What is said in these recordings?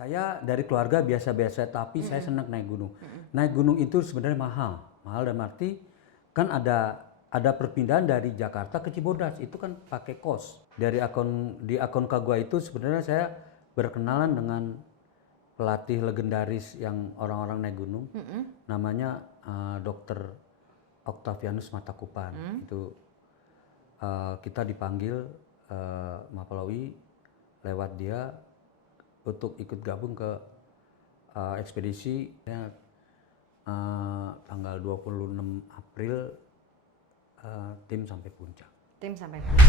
Saya dari keluarga biasa-biasa, tapi saya senang naik gunung. Naik gunung itu sebenarnya mahal. Mahal dalam arti kan ada perpindahan dari Jakarta ke Cibodas, itu kan pakai kos. Di akun Kagua itu sebenarnya saya berkenalan dengan pelatih legendaris yang orang-orang naik gunung. Namanya Dr. Octavianus Matakupan. Itu kita dipanggil Mapalawi lewat dia untuk ikut gabung ke ekspedisi tanggal 26 April tim sampai puncak. Tim sampai puncak.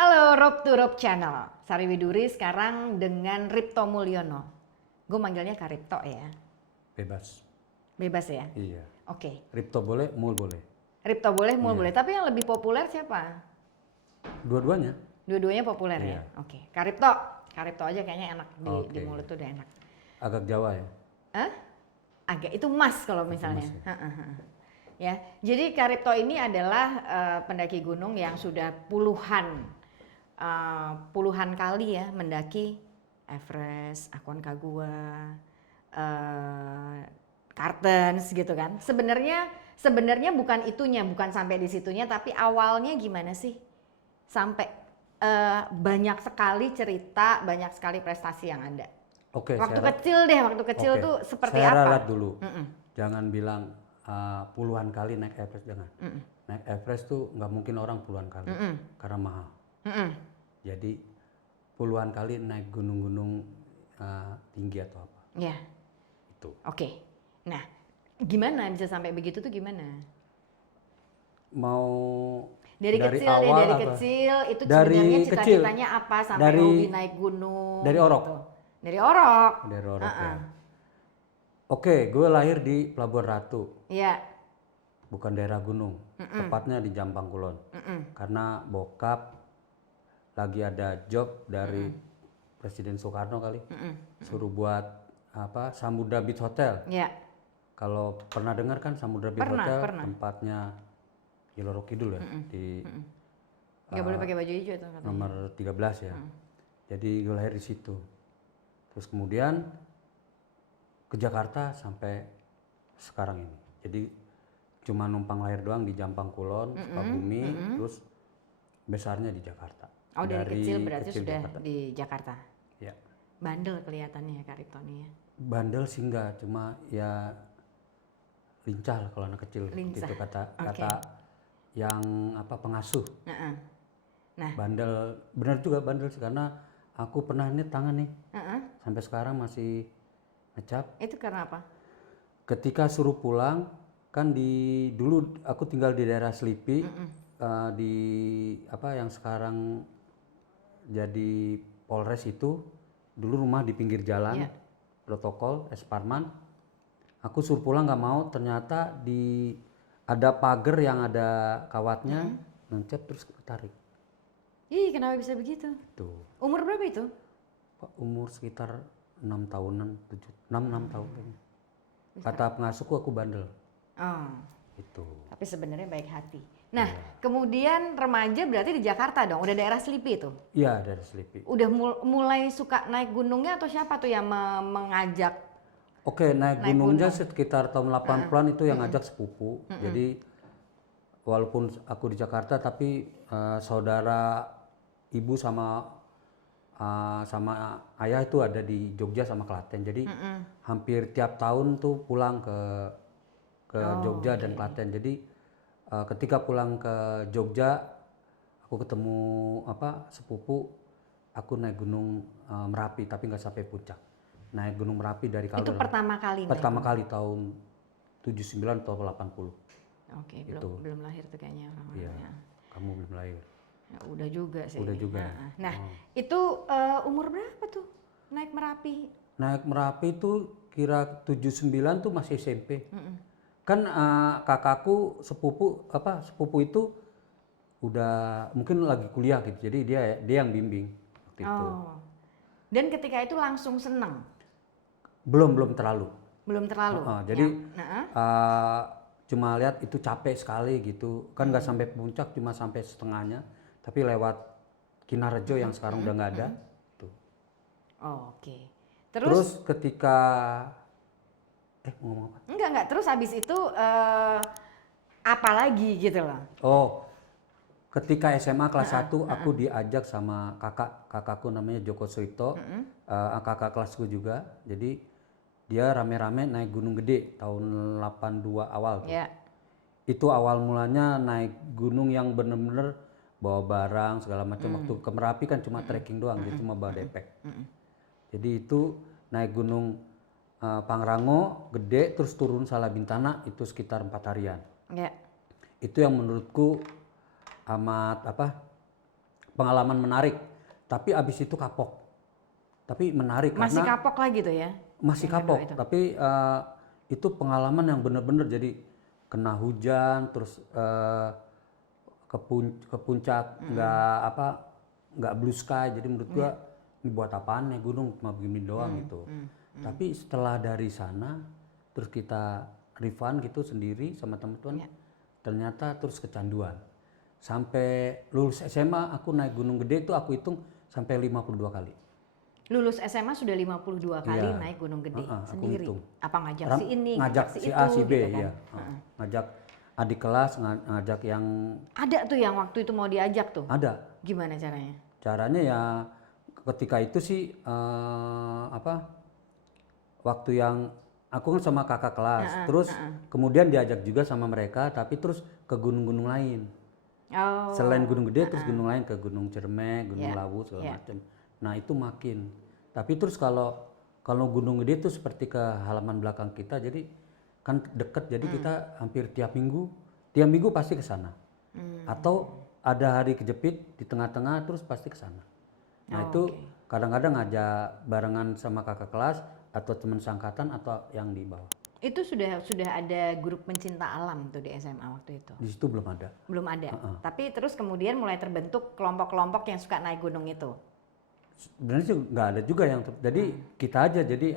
Halo Rope to Rope Channel, Sari Widuri sekarang dengan Ripto Mulyono. Gue manggilnya Kak Ripto ya. Bebas. Bebas ya? Iya. Oke. Ripto boleh, Mul boleh. Ripto boleh, Mul boleh. Tapi yang lebih populer siapa? Dua-duanya. Dua-duanya populer ya? Oke. Kak Ripto. Kak Ripto aja kayaknya enak di mulut tuh udah enak. Agak Jawa ya? Hah? Agak, itu mas kalau misalnya. Ya, jadi Kak Ripto ini adalah pendaki gunung yang sudah puluhan kali ya mendaki Everest, Aconcagua, Kartens gitu kan. Sebenarnya bukan itunya, bukan sampai di situnya, tapi awalnya gimana sih sampai banyak sekali cerita, banyak sekali prestasi yang ada. Oke. Waktu kecil tuh seperti saya apa? ralat dulu. Jangan bilang puluhan kali naik Everest, jangan. Naik Everest tuh nggak mungkin orang puluhan kali karena mahal. Jadi puluhan kali naik gunung-gunung tinggi atau apa. Iya. Itu. Oke. Nah, gimana bisa sampai begitu tuh gimana? Mau Dari kecil itu dari sebenarnya cita-citanya apa sampai hobi naik gunung? Dari Orok. Gitu. Dari Orok. Dari Orok ya. Oke, gue lahir di Pelabuhan Ratu. Iya. Bukan daerah gunung, tepatnya di Jampang Kulon. Karena bokap lagi ada job dari Presiden Soekarno kali, suruh buat apa Samudra Beach Hotel. Iya. Kalau pernah dengar kan Samudra Beach Hotel, tempatnya Kiloro Kidul ya, di nggak boleh pakai baju hijau tuh katanya. nomor 13 ya. Jadi gue lahir di situ. Terus kemudian ke Jakarta sampai sekarang ini. Jadi cuma numpang lahir doang di Jampang Kulon, Sukabumi, terus besarnya di Jakarta. Oh, dari kecil berarti sudah Jakarta. di Jakarta. Ya. Bandel kelihatannya ya Kak Ripto nih ya. Bandel sih enggak, cuma ya lincah lah kalau anak kecil. Lincah. Itu kata yang apa pengasuh. Nah, bandel, benar juga bandel sih, karena aku pernah nih tangan nih. Sampai sekarang masih ngecap. Itu karena apa? Ketika suruh pulang kan dulu aku tinggal di daerah Selipi, di apa yang sekarang jadi Polres itu, dulu rumah di pinggir jalan, protokol Es Parman. Aku suruh pulang nggak mau, ternyata ada pagar yang ada kawatnya, nancep terus tarik. Ih, kenapa bisa begitu? Tuh. Umur berapa itu? Umur sekitar 6 tahunan, 6 tahun kayaknya. Kata pengasuhku aku bandel. Oh. Itu. Tapi sebenarnya baik hati. Nah, kemudian remaja berarti di Jakarta dong, udah daerah Selipi itu? Iya, daerah Selipi. Udah mulai suka naik gunungnya atau siapa tuh yang mengajak? Oke, naik gunungnya sekitar tahun 80-an itu yang ngajak sepupu. Jadi walaupun aku di Jakarta tapi saudara ibu sama ayah itu ada di Jogja sama Klaten. Jadi hampir tiap tahun tuh pulang ke Jogja dan Klaten. Jadi ketika pulang ke Jogja, aku ketemu sepupu, aku naik gunung Merapi tapi nggak sampai puncak. Naik gunung Merapi dari Kalbar. Itu pertama kali? Pertama kali tahun 79 atau 80. Oke, belum lahir tuh kayaknya orang-orangnya. Iya, kamu belum lahir. Ya, udah juga sih. Udah juga. Nah, itu umur berapa tuh naik Merapi? Naik Merapi itu kira 79 tuh masih SMP. Kan kakakku sepupu itu udah mungkin lagi kuliah gitu. Jadi dia yang bimbing waktu itu. Oh. Dan ketika itu langsung seneng? Belum terlalu. Belum terlalu. Jadi Heeh. cuma lihat itu capek sekali gitu. Kan nggak sampai puncak, cuma sampai setengahnya. Tapi lewat Kinarejo yang sekarang udah nggak ada. Tuh. Oh, oke. Terus ketika ngomong apa? Enggak. Terus habis itu apa lagi gitu loh? Oh, ketika SMA kelas 1 aku diajak sama kakakku namanya Joko Suito, kakak kelasku juga. Jadi dia rame-rame naik Gunung Gede tahun 82 awal tuh. Ya. Itu awal mulanya naik gunung yang bener-bener bawa barang segala macam. Waktu ke Merapi kan cuma trekking doang, dia cuma bawa depek. Jadi itu naik gunung Pangrango, Gede, terus turun Salabintana itu sekitar 4 harian. Ya. Itu yang menurutku amat pengalaman menarik. Tapi abis itu kapok. Tapi menarik Masih karena kapok lagi tuh ya? masih kapok. Tapi itu pengalaman yang bener-bener jadi kena hujan, terus ke puncak nggak blue sky. Jadi menurut gua ini buat apaan ya gunung cuma begini doang gitu. Tapi setelah dari sana terus kita refund gitu sendiri sama teman-teman, ternyata terus kecanduan. Sampai lulus SMA aku naik Gunung Gede itu aku hitung sampai 52 kali. Lulus SMA sudah 52 kali naik Gunung Gede sendiri. Hitung. Apa ngajak si ini, ngajak si si itu A si B gitu kan? ya. Ngajak adik kelas, ngajak yang Ada tuh yang waktu itu mau diajak tuh. ada. Gimana caranya? Caranya ya ketika itu sih waktu yang aku kan sama kakak kelas, terus kemudian diajak juga sama mereka, tapi terus ke gunung-gunung lain. Oh. Selain Gunung Gede, terus gunung lain ke Gunung Ciremai, Gunung Lawu segala macam. Nah itu makin. Tapi terus kalau Gunung Gede itu seperti ke halaman belakang kita, jadi kan deket, jadi kita hampir tiap minggu pasti ke sana. Atau ada hari kejepit di tengah-tengah, terus pasti ke sana. Nah itu kadang-kadang ngajak barengan sama kakak kelas atau teman sangkatan atau yang di bawah. Itu sudah ada grup pencinta alam tuh di SMA waktu itu? Di situ belum ada. Belum ada. Tapi terus kemudian mulai terbentuk kelompok-kelompok yang suka naik gunung itu. Sebenarnya sih nggak ada juga yang jadi kita aja. Jadi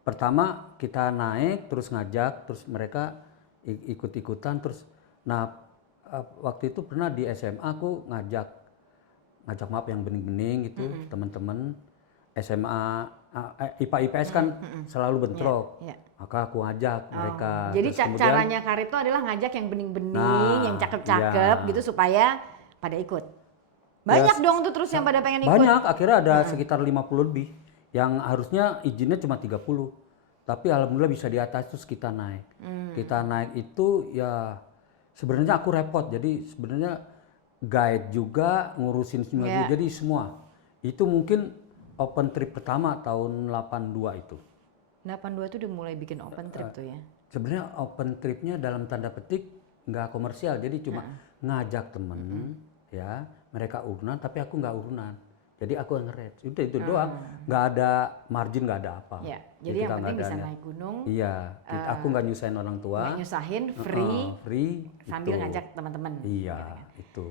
pertama kita naik terus ngajak, terus mereka ikut-ikutan terus. Nah waktu itu pernah di SMA aku ngajak maaf yang bening-bening gitu teman-teman SMA IPA IPS kan selalu bentrok. Maka aku ajak mereka. Jadi caranya Karit itu adalah ngajak yang bening-bening, yang cakep-cakep gitu supaya pada ikut. Banyak dong tuh terus yang pada pengen ikut. Banyak, akhirnya ada sekitar 50 lebih. Yang harusnya izinnya cuma 30. Tapi alhamdulillah bisa di atas terus kita naik. Kita naik itu ya sebenarnya aku repot. Jadi sebenarnya guide juga ngurusin semua juga. Jadi semua. Itu mungkin open trip pertama tahun 82 itu. 82 itu udah mulai bikin open trip tuh ya? Sebenarnya open tripnya dalam tanda petik nggak komersial, jadi cuma ngajak temen, ya mereka urunan, tapi aku nggak urunan. Jadi aku yang nge-rate, udah itu doang, nggak ada margin, nggak ada apa. Ya, jadi yang penting bisa naik gunung. Iya, aku nggak nyusahin orang tua. Nggak nyusahin, free sambil gitu. ngajak teman-teman. Iya, gitu kan. itu.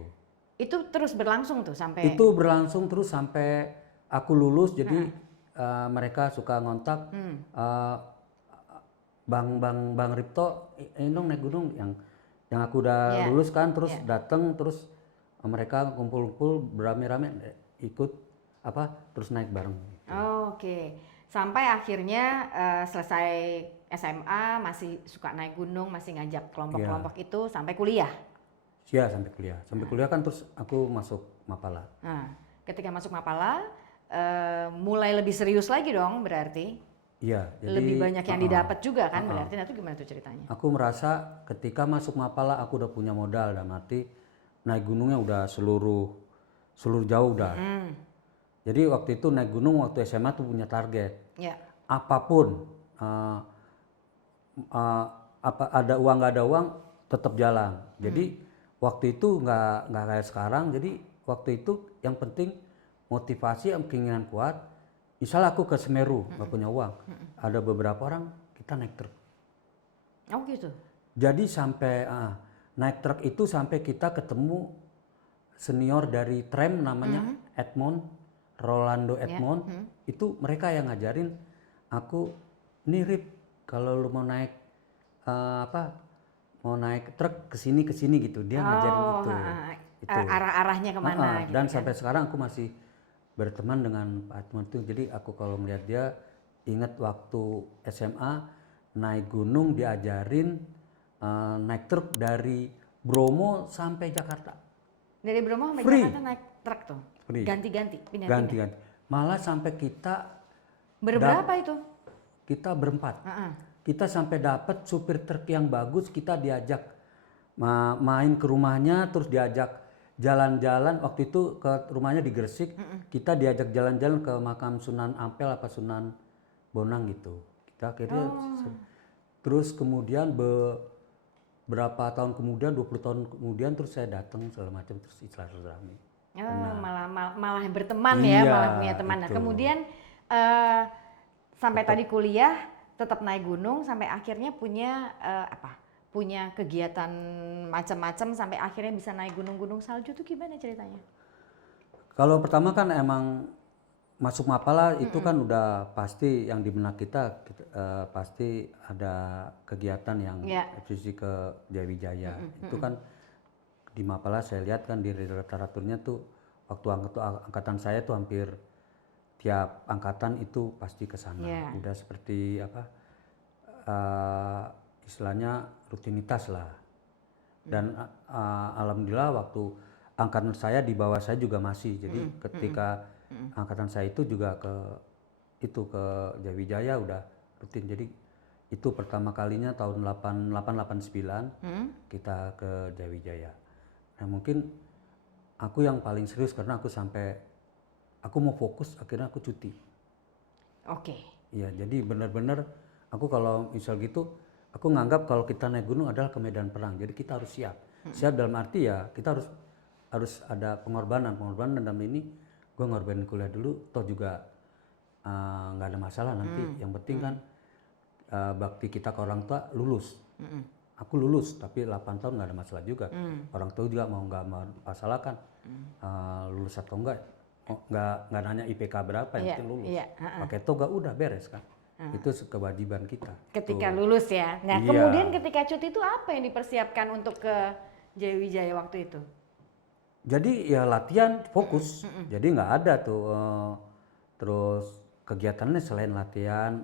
Itu terus berlangsung tuh sampai. Itu berlangsung terus sampai aku lulus, jadi mereka suka ngontak. Bang Ripto, ini dong naik gunung yang aku udah lulus kan, terus datang terus mereka kumpul-kumpul beramai-ramai ikut terus naik bareng. Oke. Sampai akhirnya selesai SMA masih suka naik gunung, masih ngajak kelompok-kelompok itu sampai kuliah. Iya, sampai kuliah. Sampai kuliah kan terus aku masuk Mapala. Nah, ketika masuk Mapala mulai lebih serius lagi dong berarti. Iya, jadi lebih banyak yang didapat juga kan berarti. Nah itu gimana tuh ceritanya? Aku merasa ketika masuk Mapala aku udah punya modal dan arti naik gunungnya udah seluruh jauh udah. Jadi waktu itu naik gunung waktu SMA tuh punya target. Apapun ada uang nggak ada uang tetap jalan. Jadi waktu itu nggak kayak sekarang. Jadi waktu itu yang penting motivasi, keinginan kuat. Misalnya aku ke Semeru nggak punya uang, ada beberapa orang kita naik truk. Oh gitu. Jadi sampai naik truk itu sampai kita ketemu senior dari tram namanya Edmond, Rolando Edmond. Itu mereka yang ngajarin aku, nih Rip, kalau lu mau naik mau naik truk ke sini gitu. Dia ngajarin itu. Arah-arahnya kemana gitu Dan kan. sampai sekarang aku masih berteman dengan Pak Edmond itu. Jadi aku kalau melihat dia, ingat waktu SMA naik gunung diajarin naik truk dari Bromo sampai Jakarta. Dari Bromo sampai Free. Jakarta naik truk tuh. Free. Ganti-ganti, pindah-pindah. Ganti-ganti. Malah sampai kita Berberapa itu? kita berempat. Kita sampai dapat supir truk yang bagus, kita diajak main ke rumahnya, terus diajak jalan-jalan. Waktu itu ke rumahnya di Gresik, kita diajak jalan-jalan ke makam Sunan Ampel apa Sunan Bonang gitu. Kita akhirnya terus kemudian berapa tahun kemudian, 20 tahun kemudian terus saya datang segala macam, terus silaturahmi. Malah berteman ya, Iya, malah punya teman. Nah, itu. kemudian sampai tadi kuliah tetap naik gunung sampai akhirnya punya punya kegiatan macam-macam sampai akhirnya bisa naik gunung-gunung salju tuh gimana ceritanya? Kalau pertama kan emang masuk Mapala itu kan udah pasti yang di benak kita, pasti ada kegiatan yang eksekusi ke Jayawijaya. Itu kan di Mapala saya lihat kan di literaturnya tuh waktu angkatan saya tuh hampir tiap angkatan itu pasti ke sana. Udah seperti istilahnya rutinitas lah. Dan alhamdulillah waktu angkatan saya di bawah saya juga masih. Jadi ketika angkatan saya itu juga ke Jayawijaya udah rutin. Jadi itu pertama kalinya tahun 88-89 kita ke Jayawijaya. Nah mungkin aku yang paling serius karena aku mau fokus, akhirnya aku cuti. Oke. Iya, jadi benar-benar aku kalau misal gitu, aku nganggap kalau kita naik gunung adalah ke medan perang. Jadi kita harus siap. Siap dalam arti ya kita harus ada pengorbanan dalam ini. Gue ngorbanin kuliah dulu, toh juga nggak ada masalah nanti. Yang penting kan bakti kita ke orang tua lulus. Aku lulus, tapi 8 tahun nggak ada masalah juga. Orang tua juga mau nggak masalahkan lulus atau enggak. Nggak nanya IPK berapa, yang penting lulus. Pakai toga udah beres kan. Itu kewajiban kita. Ketika lulus ya. Nah kemudian ketika cuti itu apa yang dipersiapkan untuk ke Jayawijaya waktu itu? Jadi ya latihan fokus. Jadi nggak ada tuh terus kegiatannya selain latihan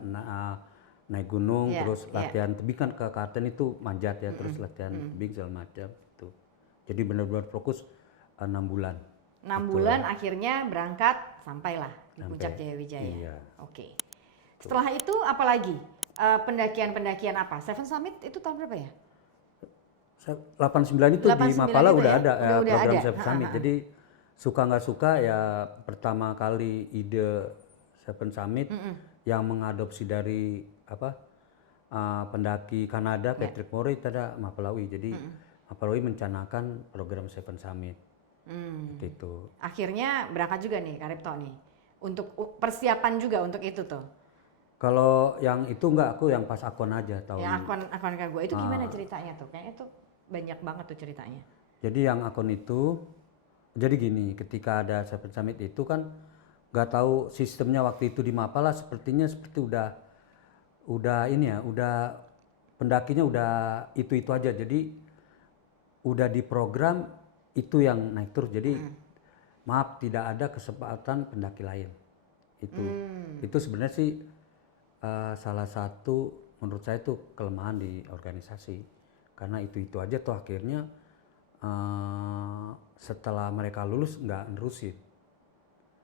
naik gunung, terus latihan tebing kan ke Klaten itu manjat ya, terus latihan tebing segala macam tuh. Jadi benar-benar fokus 6 bulan. 6 bulan akhirnya berangkat sampailah di puncak Jayawijaya. Iya. Oke. Setelah itu apa lagi? Pendakian apa? Seven Summit itu tahun berapa ya? 89 itu di Mapala itu udah ya? ada Udah program ada. Seven Summit. Jadi suka nggak suka ya pertama kali ide Seven Summit yang mengadopsi dari pendaki Kanada Patrick Murray itu ada Mapalawi. Jadi Mapalawi mencanangkan program Seven Summit. Itu. Akhirnya berangkat juga nih Karipto nih. Untuk persiapan juga untuk itu tuh. Kalau yang itu enggak, aku yang pas akon aja tahun. Yang akon ke gue itu gimana ceritanya tuh? Kayaknya tuh banyak banget tuh ceritanya. Jadi yang akun itu, jadi gini, ketika ada Seven Summit itu kan nggak tahu sistemnya waktu itu di Mapala sepertinya seperti udah ini ya, udah pendakinya udah itu aja. Jadi udah diprogram itu yang naik terus. Jadi maaf tidak ada kesempatan pendaki lain. Itu sebenarnya sih salah satu menurut saya itu kelemahan di organisasi. Karena itu aja tuh akhirnya setelah mereka lulus nggak nerusin.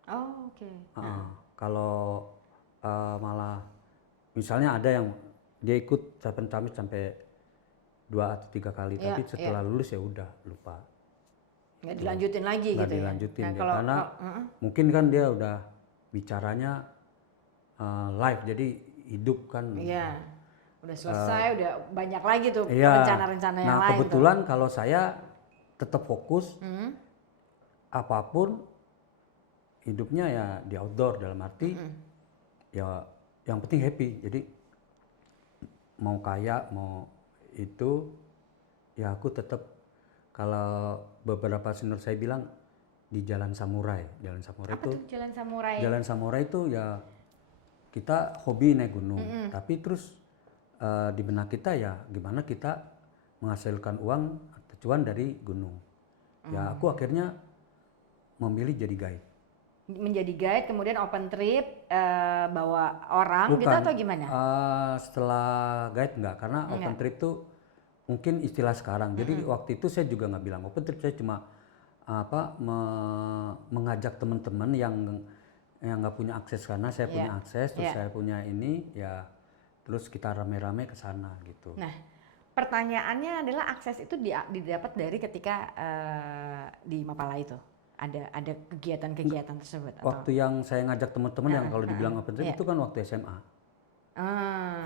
Oh, oke. Kalau malah misalnya ada yang dia ikut Seven Summit sampai 2 atau 3 kali, tapi setelah lulus ya udah lupa. Nggak dilanjutin lagi Nggak gitu dilanjutin ya? ya. Karena mungkin kan dia udah bicaranya live, jadi hidup kan. Iya. Udah selesai, udah banyak lagi tuh Iya. rencana-rencana yang Nah lain. kebetulan kalau saya tetap fokus, apapun hidupnya ya di outdoor, dalam arti ya yang penting happy. Jadi mau kaya mau itu ya aku tetap, kalau beberapa senior saya bilang di Jalan Samurai. Jalan Samurai Apa itu, tuh Jalan Samurai? Jalan Samurai itu ya kita hobi naik gunung, tapi terus di benak kita ya gimana kita menghasilkan uang atau cuan dari gunung. Ya aku akhirnya memilih jadi guide. Menjadi guide, kemudian open trip, bawa orang gitu atau gimana? Setelah guide enggak, karena open trip tuh mungkin istilah sekarang. Jadi waktu itu saya juga nggak bilang open trip, saya cuma mengajak teman-teman yang nggak punya akses, karena saya punya akses, terus saya punya ini ya, terus kita rame-rame ke sana gitu. Nah, pertanyaannya adalah akses itu didapat dari ketika di Mapala itu ada kegiatan-kegiatan tersebut atau? Waktu yang saya ngajak teman-teman yang kalau dibilang open trip itu kan waktu SMA.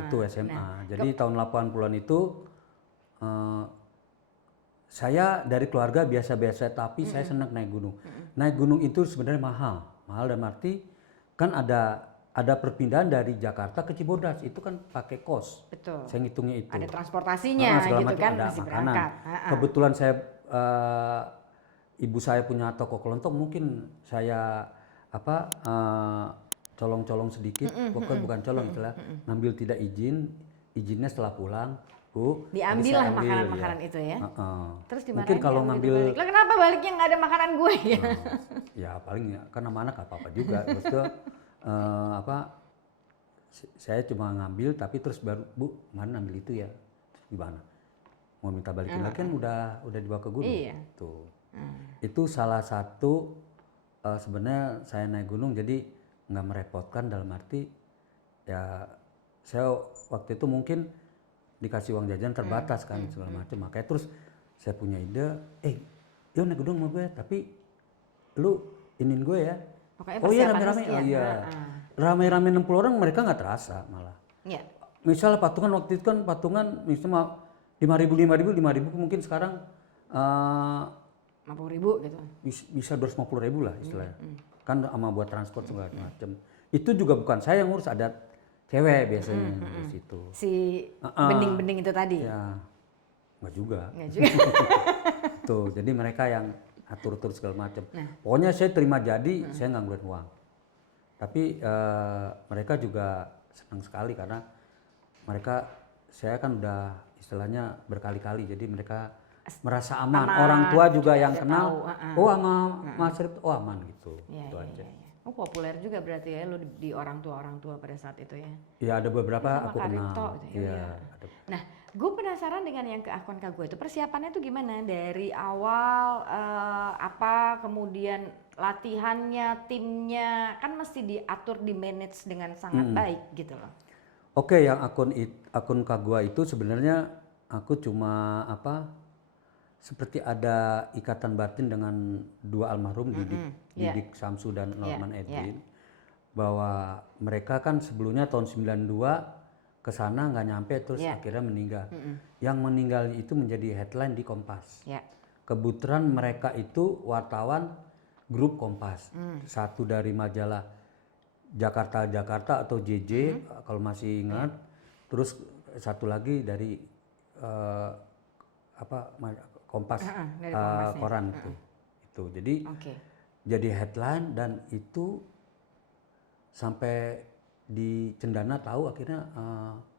Itu SMA. Nah, Jadi tahun 80-an itu saya dari keluarga biasa-biasa, tapi saya senang naik gunung. Naik gunung itu sebenarnya mahal dalam arti kan ada perpindahan dari Jakarta ke Cibodas, itu kan pakai kos. Betul. Saya ngitungnya itu. Ada transportasinya segala gitu macam, kan, ada masih makanan. berangkat. Kebetulan saya ibu saya punya toko kelontong, mungkin saya colong-colong sedikit, bukan colong, istilah ngambil tidak izinnya setelah pulang, Bu. Diambil lah makanan-makanan itu ya. Terus dimarahin mungkin kalau ngambil, lah kenapa baliknya nggak ada makanan gue ya? ya paling ya, kan sama anak apa-apa juga. Maksudnya saya cuma ngambil, tapi terus baru, Bu, mana ambil itu ya? Terus gimana? Mau minta balikin lagi kan udah dibawa ke gunung. Iya. Tuh. Itu salah satu sebenarnya saya naik gunung jadi nggak merepotkan, dalam arti ya saya waktu itu mungkin dikasih uang jajan terbatas kan segala macam, makanya terus saya punya ide, yuk naik gunung sama gue, tapi lu inin gue ya. Pokoknya Oh iya, persiapannya rame-rame, sekian. oh iya, rame-rame 60 orang, mereka nggak terasa malah. Iya. Misal patungan waktu itu kan patungan misalnya 5.000 mungkin sekarang 50.000 gitu. bisa 250.000 lah istilahnya. Kan sama buat transport segala macam. Itu juga bukan saya yang ngurus, ada cewek biasanya di situ. Si bening-bening itu tadi. Ya, nggak juga. Nggak juga. Tuh, jadi mereka yang atur-atur segala macam. Pokoknya saya terima jadi, saya nggak ngeluarin uang. Tapi mereka juga senang sekali karena saya kan udah istilahnya berkali-kali, jadi mereka merasa aman. Orang tua juga yang kenal, oh sama Mas Rip, oh aman gitu. Iya, Itu aja. Oh populer juga berarti ya lu di orang tua pada saat itu ya. Ya ada beberapa Sama aku Kak kenal. Ripto gitu ya. Iya. Nah, gue penasaran dengan yang ke akun Kak gue itu persiapannya tuh gimana dari awal, kemudian latihannya, timnya kan mesti diatur, di manage dengan sangat baik gitu loh. Oke, yang akun Kak gua itu sebenarnya aku cuma seperti ada ikatan batin dengan dua almarhum, Didik Samsu dan Norman Edwin, bahwa mereka kan sebelumnya tahun 92 ke sana nggak nyampe, terus akhirnya meninggal. Yang meninggal itu menjadi headline di Kompas. Kebetulan mereka itu wartawan grup Kompas, satu dari majalah Jakarta atau JJ kalau masih ingat, terus satu lagi dari Kompas, dari Kompasnya. koran itu jadi jadi headline, dan itu sampai di Cendana tahu, akhirnya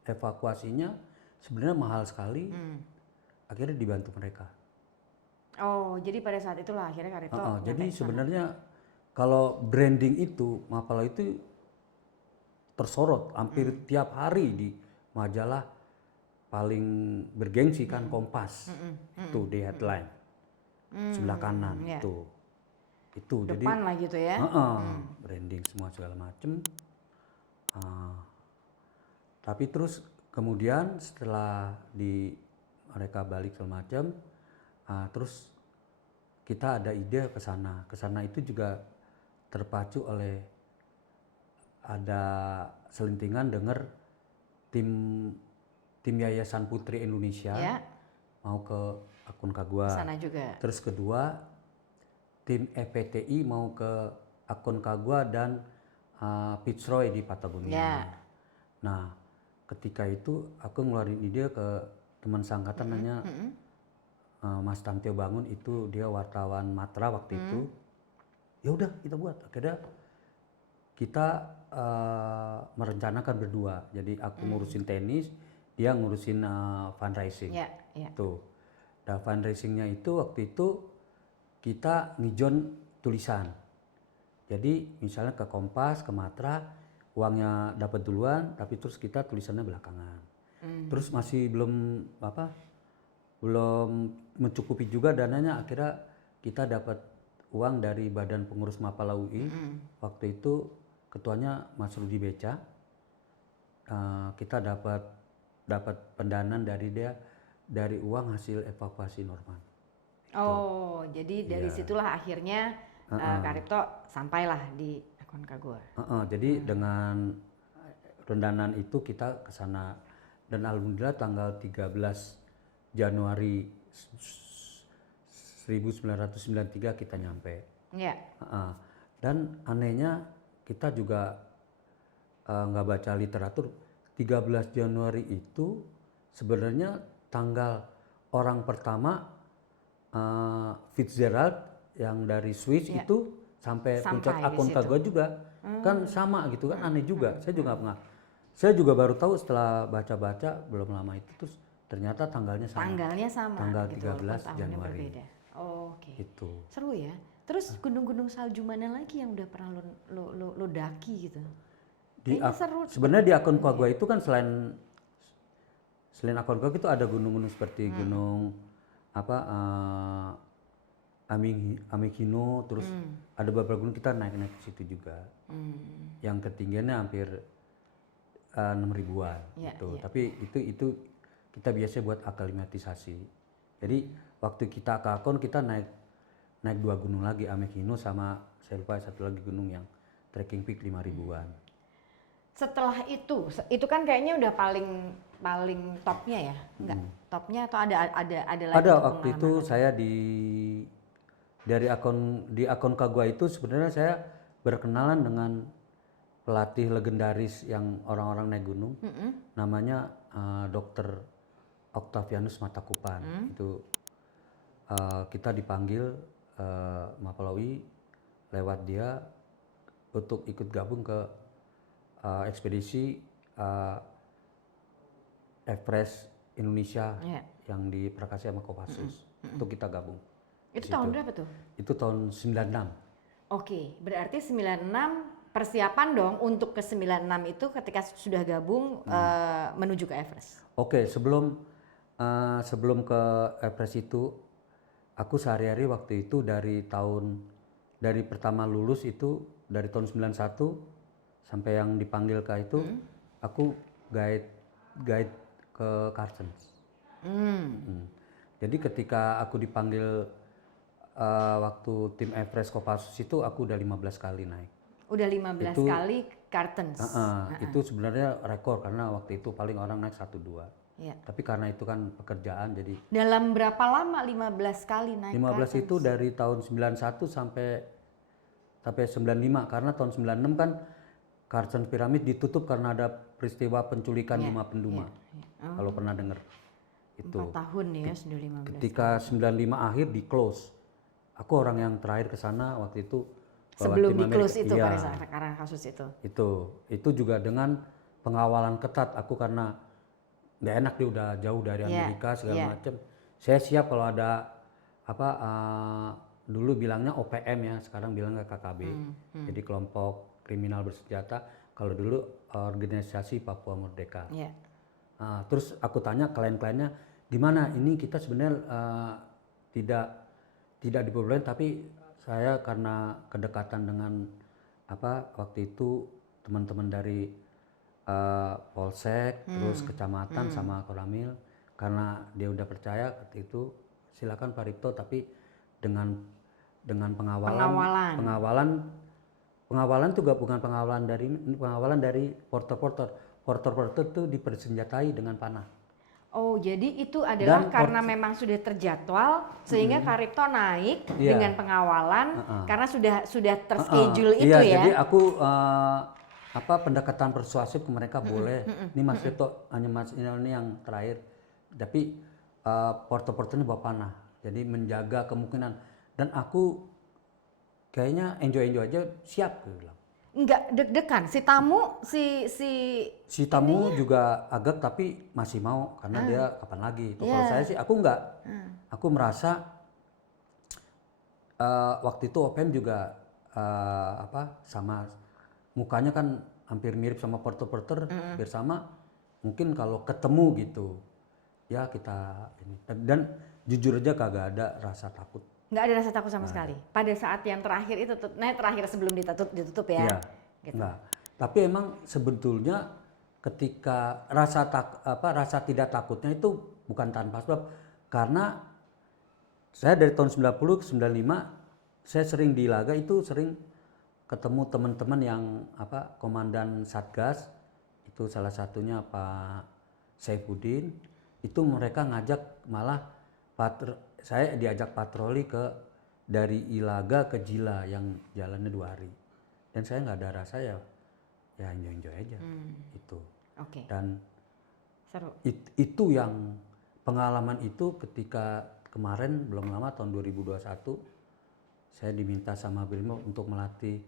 evakuasinya sebenarnya mahal sekali, akhirnya dibantu mereka. Oh, jadi pada saat itulah akhirnya Kak Ripto Jadi sebenarnya kalau branding itu, Mapala itu tersorot hampir tiap hari di majalah paling bergengsi kan, Kompas. Itu di headline sebelah kanan itu depan jadi lah gitu ya. branding semua segala macem. Tapi terus kemudian setelah mereka balik segala macam, terus kita ada ide ke sana itu juga terpacu oleh ada selentingan dengar tim Yayasan Putri Indonesia mau ke akun Kak gua. Sana juga. Terus kedua, tim EPTI mau ke akun Kak gua dan Fitzroy di Patagonia. Nah, ketika itu aku ngeluarin ide ke teman seangkatan nanya, Mas Tantio Bangun itu dia wartawan Matra waktu itu. Ya udah kita buat. Akhirnya kita merencanakan berdua. Jadi aku ngurusin tenis, dia ngurusin fundraising. Tuh. Dan fundraisingnya itu waktu itu kita ngijon tulisan. Jadi misalnya ke Kompas, ke Matra, uangnya dapat duluan, tapi terus kita tulisannya belakangan. Terus masih belum mencukupi juga dananya, akhirnya kita dapat uang dari Badan Pengurus Mapala UI. Waktu itu ketuanya Mas Rudi Beca. Kita dapat pendanaan dari dia dari uang hasil evakuasi Norman. Oh, jadi dari situlah akhirnya Karipto sampailah di akun Kagua. Jadi dengan pendanaan itu kita ke sana dan alhamdulillah tanggal 13 Januari 1993 kita nyampe. Dan anehnya kita juga nggak baca literatur. 13 Januari itu sebenarnya tanggal orang pertama Fitzgerald yang dari Swiss itu sampai puncak akun Kagua juga kan sama gitu kan, aneh juga. Saya juga baru tahu setelah baca-baca belum lama itu, terus ternyata tanggalnya sama. Tanggal gitu, 13 Januari. Berbeda. Oke. Itu. Seru ya. Terus gunung-gunung salju mana lagi yang udah pernah lo daki gitu? Sebenarnya di akun Kagua itu kan selain akun Kagua itu ada gunung-gunung seperti gunung Amikino, terus ada beberapa gunung kita naik ke situ juga. Yang ketinggiannya hampir 6.000-an gitu. Tapi itu kita biasa buat aklimatisasi. Jadi waktu kita ke Akon kita naik 2 gunung lagi, Amikino sama saya lupa satu lagi gunung yang trekking peak 5.000-an. Setelah itu kan kayaknya udah paling topnya ya, enggak? Topnya atau ada lagi? Ada waktu itu saya di akun Kagua itu sebenarnya saya berkenalan dengan pelatih legendaris yang orang-orang naik gunung, namanya Dr. Octavianus Matakupan. Itu kita dipanggil Mapalawi lewat dia untuk ikut gabung ke ekspedisi Everest Indonesia yang di Prakasya sama Kopassus. Itu kita gabung. Itu tahun berapa tuh? Itu tahun 96. Oke, berarti 96 persiapan dong untuk ke 96 itu ketika sudah gabung menuju ke Everest. Oke, sebelum ke Everest itu aku sehari-hari waktu itu dari pertama lulus itu dari tahun 91 sampai yang dipanggil ke itu aku guide ke Kartens. Jadi ketika aku dipanggil waktu tim Everest Kopassus itu aku udah 15 kali naik. Udah 15 kali Kartens. Itu sebenarnya rekor karena waktu itu paling orang naik 1-2. Tapi karena itu kan pekerjaan jadi. Dalam berapa lama 15 kali naik 15 Kartens? itu dari tahun 91 sampai 95 karena tahun 96 kan Kartens Piramid ditutup karena ada peristiwa penculikan 5 penduma. Kalau pernah dengar itu. 4 tahun ya sudah 15. Ketika 95 akhir di close. Aku orang yang terakhir ke sana waktu itu. Sebelum di close itu karena kasus itu. Itu juga dengan pengawalan ketat. Aku karena nggak enak dia udah jauh dari Amerika segala macam. Saya siap kalau ada dulu bilangnya OPM ya, sekarang bilangnya KKB. Jadi kelompok kriminal bersenjata. Kalau dulu organisasi Papua Merdeka. Terus aku tanya klien-kliennya, gimana ini kita sebenarnya tidak diperbolehkan, tapi saya karena kedekatan dengan waktu itu teman-teman dari Polsek, terus kecamatan sama Koramil, karena dia udah percaya waktu itu silakan Pak Ripto, tapi dengan pengawalan juga bukan pengawalan dari porter itu dipersenjatai dengan panah. Oh, jadi itu adalah karena memang sudah terjadwal sehingga Karipto naik dengan pengawalan karena sudah terschedule itu ya. Jadi aku pendekatan persuasif ke mereka boleh. Ini Mas Ripto hanya Mas ini yang terakhir. tapi porter-porternya bawa panah. Jadi menjaga kemungkinan, dan aku kayaknya enjoy aja, siap gue bilang. Nggak deg-degan si tamu Si tamu juga agak, tapi masih mau karena dia kapan lagi. Kalau saya sih aku enggak. Aku merasa waktu itu OPM juga sama mukanya kan hampir mirip sama porter-porter, hampir sama. Mungkin kalau ketemu gitu ya kita ini, dan jujur aja kagak ada rasa takut. nggak ada rasa takut sama sekali. Pada saat yang terakhir itu, terakhir sebelum ditutup ya. Iya, Gitu. enggak. Tapi emang sebetulnya ketika rasa tidak takutnya itu bukan tanpa sebab, karena saya dari tahun 90 ke 95 saya sering di Ilaga itu sering ketemu teman-teman yang komandan Satgas, itu salah satunya Pak Saifuddin, itu mereka ngajak malah saya diajak patroli dari Ilaga ke Jila yang jalannya 2 hari, dan saya nggak ada rasa ya enjoy aja itu. Oke. Dan Seru. itu yang pengalaman itu ketika kemarin belum lama tahun 2021 saya diminta sama Brimob untuk melatih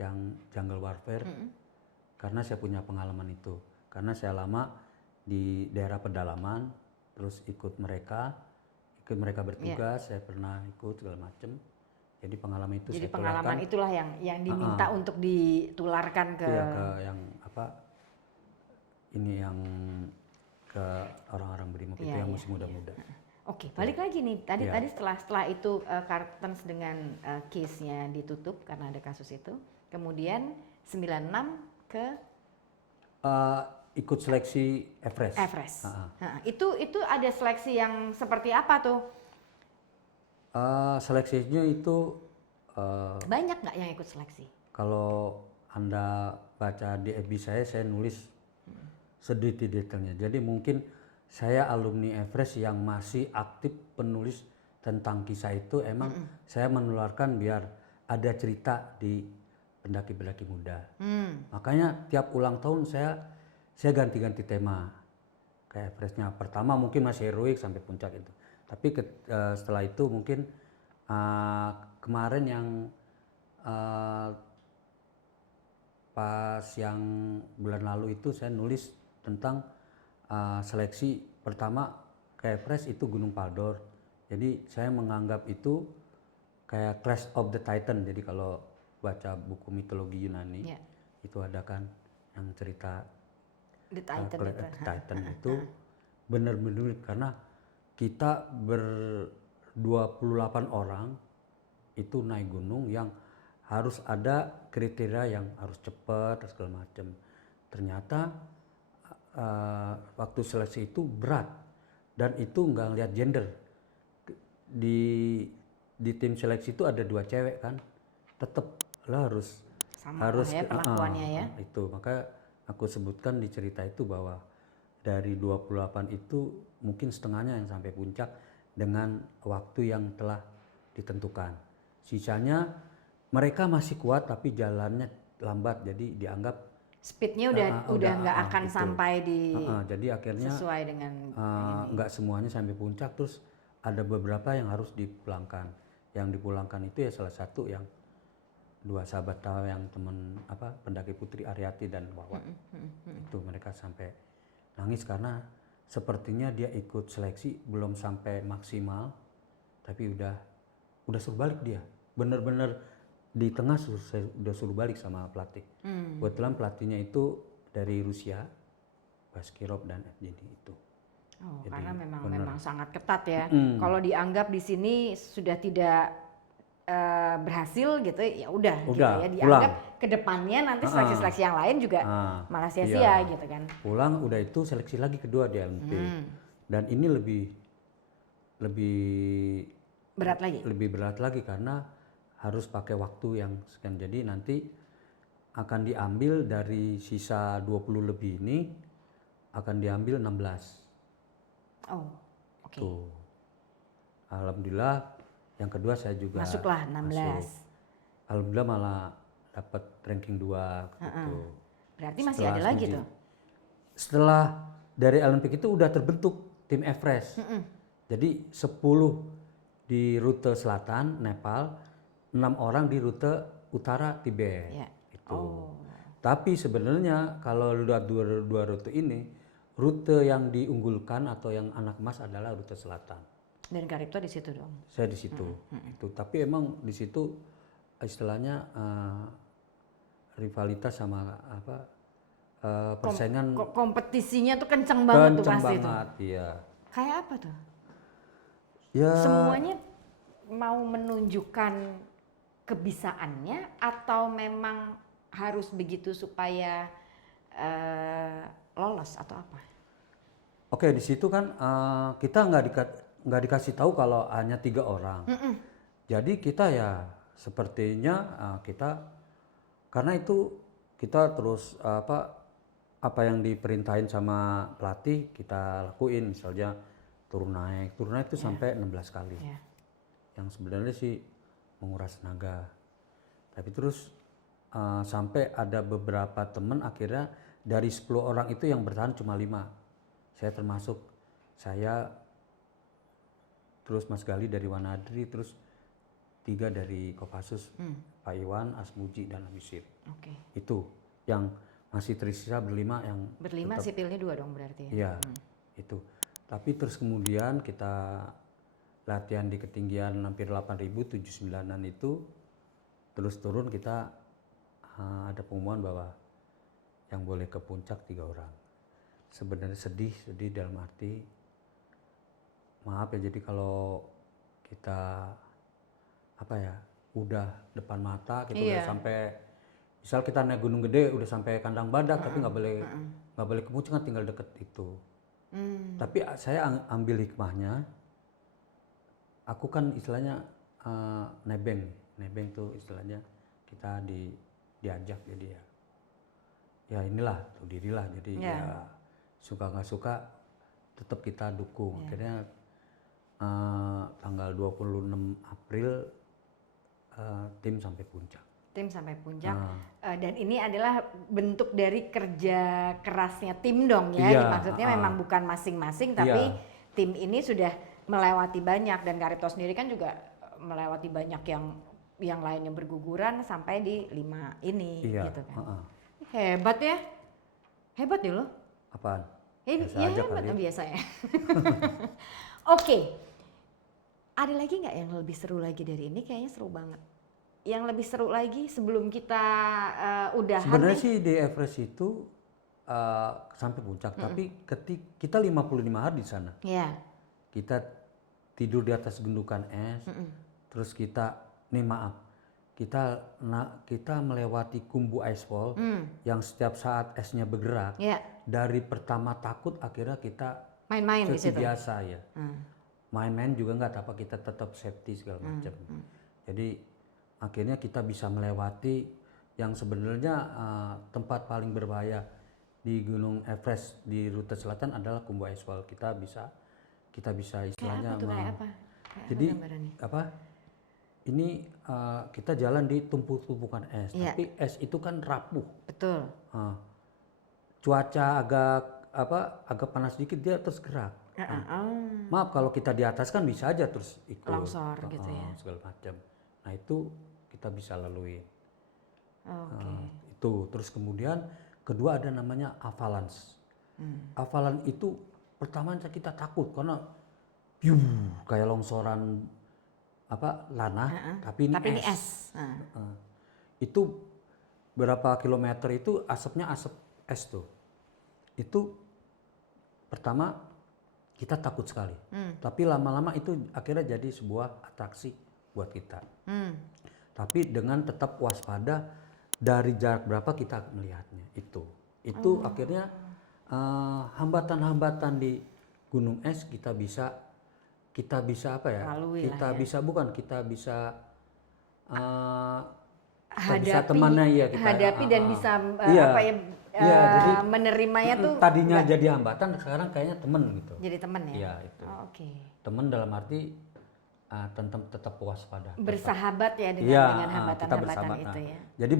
yang jungle warfare, karena saya punya pengalaman itu, karena saya lama di daerah pedalaman, terus ikut mereka bertugas, saya pernah ikut segala macam. Jadi pengalaman itu Jadi saya pengalaman tularkan, itulah yang diminta untuk ditularkan ke yang yang ke orang-orang Brimob itu yang masih muda-muda. Oke, balik lagi nih. Tadi setelah itu Kartens dengan case-nya ditutup karena ada kasus itu. Kemudian 96 ke ikut seleksi Everest. Itu ada seleksi yang seperti apa tuh? Seleksinya itu banyak nggak yang ikut seleksi? Kalau Anda baca di FB saya nulis sedetail-detailnya. Jadi mungkin saya alumni Everest yang masih aktif penulis tentang kisah itu, emang saya menularkan biar ada cerita di pendaki-pendaki muda. Makanya tiap ulang tahun saya ganti-ganti tema. Kayak Everestnya pertama mungkin masih heroik sampai puncak itu. Tapi setelah itu mungkin kemarin yang pas yang bulan lalu itu saya nulis tentang seleksi pertama ke Everest itu Gunung Paldor. Jadi saya menganggap itu kayak Clash of the Titan. Jadi kalau baca buku mitologi Yunani itu ada kan yang cerita The Titan, Titan itu benar-benar, karena kita 28 orang itu naik gunung yang harus ada kriteria yang harus cepat dan segala macam. Ternyata waktu seleksi itu berat, dan itu nggak ngeliat gender. Di tim seleksi itu ada 2 cewek kan, tetap lah harus ya perlakuannya ya. Itu maka aku sebutkan di cerita itu bahwa dari 28 itu mungkin setengahnya yang sampai puncak dengan waktu yang telah ditentukan. Sisanya mereka masih kuat tapi jalannya lambat, jadi dianggap speednya udah nggak akan gitu. Sampai di jadi akhirnya sesuai dengan nggak semuanya sampai puncak, terus ada beberapa yang harus dipulangkan. Yang dipulangkan itu ya salah satu yang 2 sahabat tahu yang teman pendaki Putri Aryati dan Wawan. Itu mereka sampai nangis karena sepertinya dia ikut seleksi belum sampai maksimal, tapi udah suruh balik dia. Bener-bener di tengah udah suruh balik sama pelatih. Kebetulan pelatihnya itu dari Rusia, Baskirov dan FJD itu. Jadi, karena memang sangat ketat ya. Kalau dianggap di sini sudah tidak berhasil gitu, ya udah gitu ya, dianggap kedepannya nanti seleksi-seleksi yang lain juga malah sia-sia gitu kan. Pulang udah itu seleksi lagi kedua di LMP. Dan ini lebih berat lagi karena harus pakai waktu yang sekian. Jadi nanti akan diambil dari sisa 20 lebih ini, akan diambil 16. Oh, oke. Tuh. Alhamdulillah yang kedua saya juga masuklah 16. Alhamdulillah malah dapat ranking 2 gitu. Berarti masih ada lagi tuh. Setelah dari Olimpik itu udah terbentuk tim Everest. Jadi 10 di rute selatan Nepal, 6 orang di rute utara Tibet. Ya. Itu. Tapi sebenarnya kalau lihat dua rute ini, rute yang diunggulkan atau yang anak emas adalah rute selatan. Dan Kak Ripto di situ dong. Saya di situ. Itu. Tapi emang di situ istilahnya rivalitas sama apa persaingan Kompetisinya tuh kenceng banget tuh kenceng pasti tuh. banget, iya. Kayak apa tuh? Ya, Semuanya mau menunjukkan kebisaannya atau memang harus begitu supaya lolos atau apa? oke, di situ kan kita nggak dikasih tahu kalau hanya 3 orang. Jadi kita ya sepertinya kita karena itu kita terus apa yang diperintahin sama pelatih kita lakuin, misalnya turun naik itu sampai 16 kali. Ya. Yang sebenarnya sih menguras tenaga. Tapi terus sampai ada beberapa teman akhirnya dari 10 orang itu yang bertahan cuma 5. Saya termasuk, saya terus Mas Gali dari Wanadri, terus 3 dari Kopassus, Pak Iwan, Asmuji dan Amisir. Oke. Itu yang masih tersisa berlima yang Berlima sipilnya 2 dong berarti ya? iya, itu. Tapi terus kemudian kita latihan di ketinggian hampir 8.079an itu, terus turun kita ada pengumuman bahwa yang boleh ke puncak 3 orang. Sebenarnya sedih dalam arti maaf ya, jadi kalau kita apa ya udah depan mata gitu udah sampai misal kita naik gunung gede udah sampai kandang badak tapi nggak boleh ke puncak, kan tinggal deket itu. Tapi saya ambil hikmahnya, aku kan istilahnya nebeng tuh istilahnya kita diajak, jadi ya inilah tuh dirilah, jadi ya suka nggak suka tetap kita dukung. Akhirnya tanggal 26 April tim sampai puncak. Tim sampai puncak. Dan ini adalah bentuk dari kerja kerasnya tim dong ya. Iya, Maksudnya memang bukan masing-masing tapi tim ini sudah melewati banyak, dan Kak Ripto sendiri kan juga melewati banyak yang lainnya berguguran sampai di 5 ini gitu kan. Hebat ya. Hebat ya lo. Apaan? Biasa ya hebat biasa ya. Oke. Ada lagi nggak yang lebih seru lagi dari ini? Kayaknya seru banget. Yang lebih seru lagi sebelum kita udahan. Sebenarnya sih di Everest itu sampai puncak, tapi kita 55 hari di sana. Iya. Kita tidur di atas gundukan es, terus kita kita melewati Kumbu Icefall yang setiap saat esnya bergerak. Dari pertama takut akhirnya kita main-main di situ. Biasa ya. Main-main juga nggak apa, kita tetap safety segala macam. Jadi akhirnya kita bisa melewati yang sebenarnya tempat paling berbahaya di Gunung Everest di rute selatan adalah Kumbu Icefall. Kita bisa istilahnya kayak apa? Jadi apa? Ini kita jalan di tumpukan es, tapi es itu kan rapuh. Betul. Cuaca agak panas dikit dia terus gerak. Maaf kalau kita di atas kan bisa aja terus ikut longsor gitu ya. Segala macam. Nah itu kita bisa lalui. Itu terus kemudian kedua ada namanya avalanche. Avalanche itu pertama kita takut karena kayak longsoran lanah, tapi ini es. Itu berapa kilometer itu asapnya asap es tuh. Itu pertama kita takut sekali, tapi lama-lama itu akhirnya jadi sebuah atraksi buat kita. Tapi dengan tetap waspada dari jarak berapa kita melihatnya itu akhirnya hambatan-hambatan di gunung es kita bisa apa ya? Lalui kita ya. bisa bukan kita bisa hadapi temannya ya kita hadapi dan bisa jadi menerimanya tuh tadinya jadi hambatan sekarang kayaknya temen gitu. Jadi temen ya. Iya itu. Oke. Temen dalam arti tetap waspada. Bersahabat ya dengan Iya, dengan kita hambatan-hambatan bersahabat. itu Nah, ya. jadi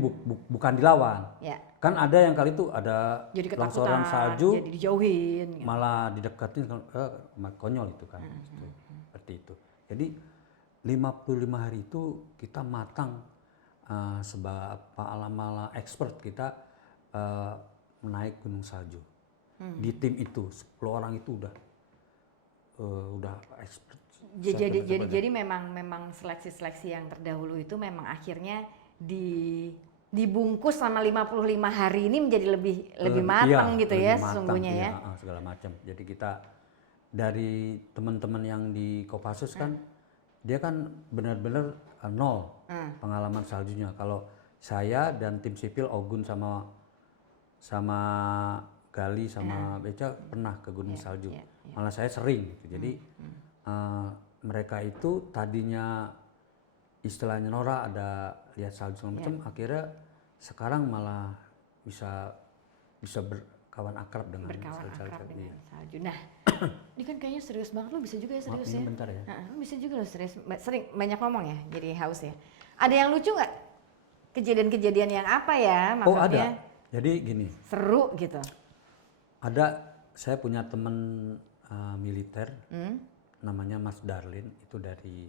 bukan dilawan. Ya. Kan ada yang kali itu ada Jadi longsoran ketakutan, salju, jadi dijauhin. Gitu. malah didekatin, konyol itu kan. Itu, seperti itu. Jadi 55 hari itu kita matang, sebab ala expert kita menaik gunung salju. Di tim itu 10 orang itu udah expert. Jadi memang seleksi-seleksi yang terdahulu itu memang akhirnya dibungkus selama 55 hari ini menjadi lebih matang gitu ya sesungguhnya ya. Segala macam. Jadi kita dari teman-teman yang di Kopassus kan dia kan benar-benar nol pengalaman saljunya. Kalau saya dan tim sipil Ogun sama Gali sama Beca pernah ke gunung salju. Malah saya sering gitu. Jadi mereka itu tadinya istilahnya Nora ada lihat salju segala macam, akhirnya sekarang malah bisa berkawan akrab dengan salju. Nah, ini kan kayaknya serius banget, lo bisa juga ya serius ya. Bentar ya. Lo bisa juga lo serius, sering banyak ngomong ya, jadi haus ya. Ada yang lucu nggak? Kejadian-kejadian yang apa ya maksudnya? Oh ada. Jadi gini. Seru gitu. Ada, saya punya teman militer. Namanya Mas Darlin, itu dari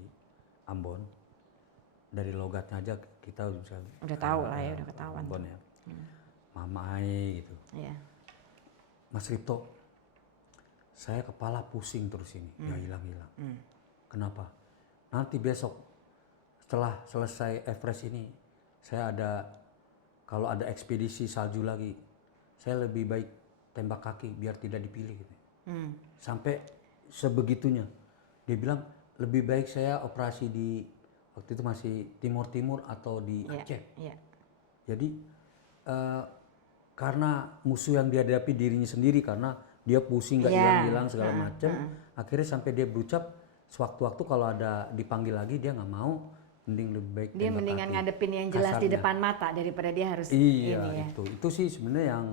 Ambon. Dari logatnya aja kita bisa udah tahu lah ya, udah ketahuan. Ambon ya. Mamai gitu. Iya. Mas Ripto, saya kepala pusing terus ini, nggak hilang-hilang. Kenapa? Nanti besok setelah selesai Everest ini, saya kalau ada ekspedisi salju lagi, saya lebih baik tembak kaki biar tidak dipilih gitu. Sampai sebegitunya. Dia bilang lebih baik saya operasi di waktu itu masih Timur atau di Aceh. Jadi karena musuh yang dihadapi dirinya sendiri, karena dia pusing nggak hilang-hilang segala macam, akhirnya sampai dia berucap sewaktu-waktu kalau ada dipanggil lagi dia nggak mau, mending lebih baik dia mendingan ngadepin yang jelas di depan mata daripada dia harus ini ya. Itu sih sebenarnya yang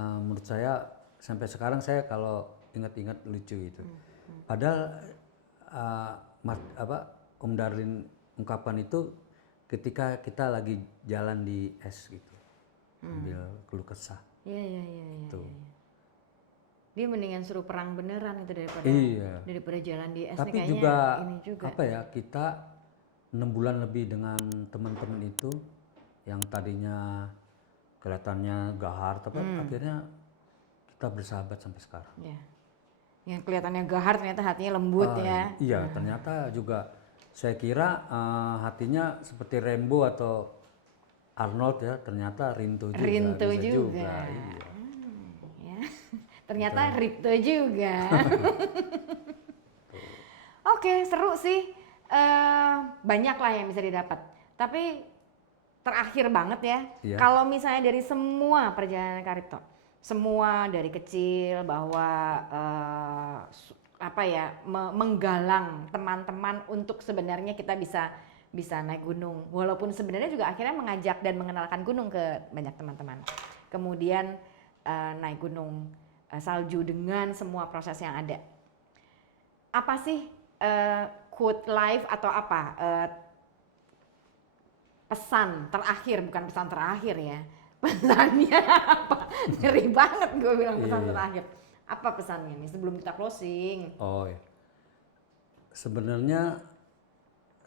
menurut saya sampai sekarang saya kalau ingat-ingat lucu gitu. Padahal Om Darlin ungkapkan itu ketika kita lagi jalan di es gitu, ambil keluh kesah. Iya. Dia mendingan suruh perang beneran itu daripada jalan di es. Tapi nih, juga, ini juga apa ya, kita 6 bulan lebih dengan teman-teman itu yang tadinya kelihatannya gahar, tapi akhirnya kita bersahabat sampai sekarang. Ya. Yang kelihatannya gahar ternyata hatinya lembut ya. Iya, ternyata juga saya kira hatinya seperti Rambo atau Arnold ya, ternyata Rinto juga. Iya. Ya. Ternyata Ripto juga. Oke, seru sih. Banyak lah yang bisa didapat. Tapi terakhir banget ya, kalau misalnya dari semua perjalanan Kak Ripto, semua dari kecil bahwa menggalang teman-teman untuk sebenarnya kita bisa naik gunung, walaupun sebenarnya juga akhirnya mengajak dan mengenalkan gunung ke banyak teman-teman. Kemudian naik gunung salju dengan semua proses yang ada. Apa sih quote life atau apa pesan terakhir, bukan pesan terakhir ya, pesannya apa? Ngeri banget gue bilang pesan terakhir. Apa pesannya nih sebelum kita closing? Oh ya, sebenarnya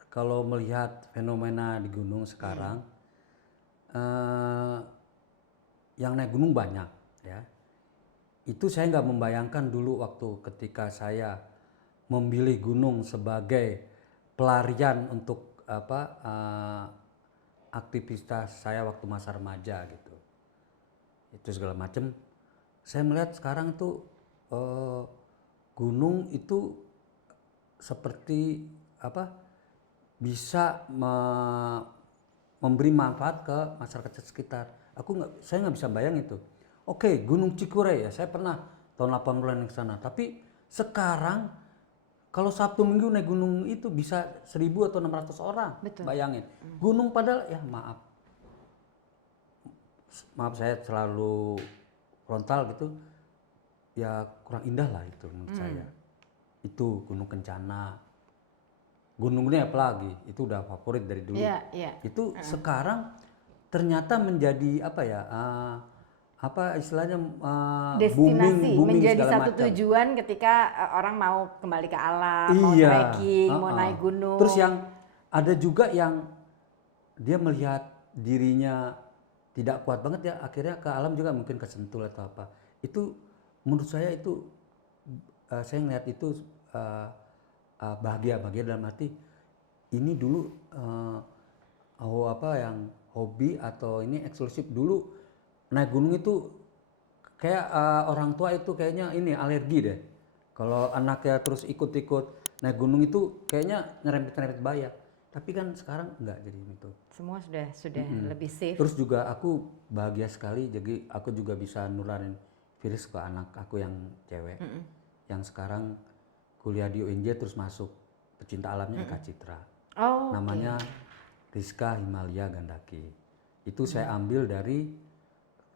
kalau melihat fenomena di gunung sekarang, yang naik gunung banyak ya. Itu saya nggak membayangkan dulu waktu ketika saya memilih gunung sebagai pelarian untuk aktivitas saya waktu masa remaja gitu. Itu segala macam. Saya melihat sekarang tuh gunung itu seperti bisa memberi manfaat ke masyarakat sekitar. Saya nggak bisa bayang itu. Oke, Gunung Cikure ya, saya pernah tahun 80-an ke sana. Tapi sekarang kalau Sabtu Minggu naik gunung itu bisa 1.000 atau 600 orang. Betul. Bayangin. Gunung padahal ya maaf saya selalu frontal gitu. Ya kurang indah lah itu menurut saya. Itu Gunung Kencana. gunungnya apalagi itu udah favorit dari dulu. Iya, iya. Itu sekarang ternyata menjadi apa ya? Apa istilahnya Destinasi booming menjadi segala satu macam. tujuan ketika orang mau kembali ke alam, mau Iya, trekking, mau naik gunung. Terus yang ada juga yang dia melihat dirinya tidak kuat banget ya, akhirnya ke alam juga mungkin kesentul atau apa. Itu menurut saya itu saya ngeliat itu bahagia dalam arti ini dulu apa yang hobi atau ini eksklusif dulu naik gunung itu kayak orang tua itu kayaknya ini alergi deh. Kalau anaknya terus ikut-ikut naik gunung itu kayaknya nyerempet-nyerempet bahaya. Tapi kan sekarang enggak jadi itu. Semua sudah lebih safe. Terus juga aku bahagia sekali jadi aku juga bisa nularin virus ke anak aku yang cewek. Yang sekarang kuliah di UNJ terus masuk pecinta alamnya Eka Citra. Oh, namanya Rizka Himalaya Gandaki. Itu saya ambil dari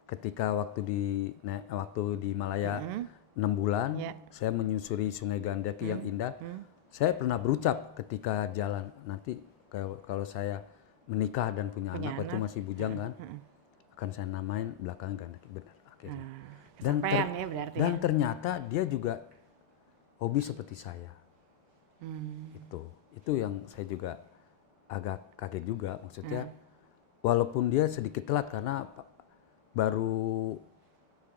ketika waktu di Himalaya 6 bulan, saya menyusuri Sungai Gandaki yang indah. Saya pernah berucap ketika jalan nanti kalau saya menikah dan punya anak, waktu masih bujang kan, akan saya namain belakang Gandaki, benar akhirnya. Dan ternyata dia juga hobi seperti saya. Itu yang saya juga agak kaget juga, maksudnya walaupun dia sedikit telat karena baru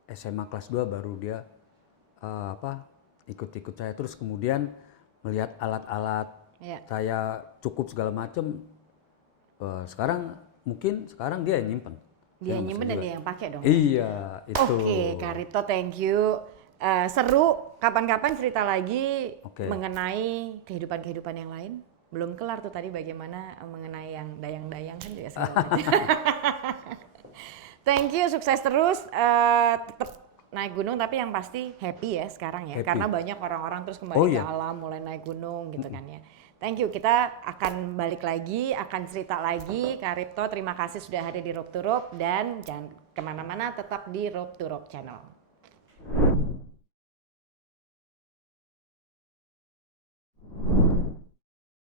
SMA kelas 2 baru dia ikut-ikut saya, terus kemudian melihat alat-alat saya cukup segala macam. Sekarang dia yang nyimpen. Dia yang nyimpen dan dia yang pakai dong. Iya, itu. Oke, Kak Rito, thank you. Seru, kapan-kapan cerita lagi mengenai kehidupan yang lain. Belum kelar tuh tadi bagaimana mengenai yang dayang-dayang kan juga segala macam. Thank you, sukses terus. Tetap naik gunung tapi yang pasti happy ya sekarang ya. Karena banyak orang-orang terus kembali ke alam, mulai naik gunung gitu kan ya. Thank you, kita akan balik lagi, akan cerita lagi. Kak Rito, terima kasih sudah hadir di Rope to Rope dan jangan kemana-mana, tetap di Rope to Rope channel.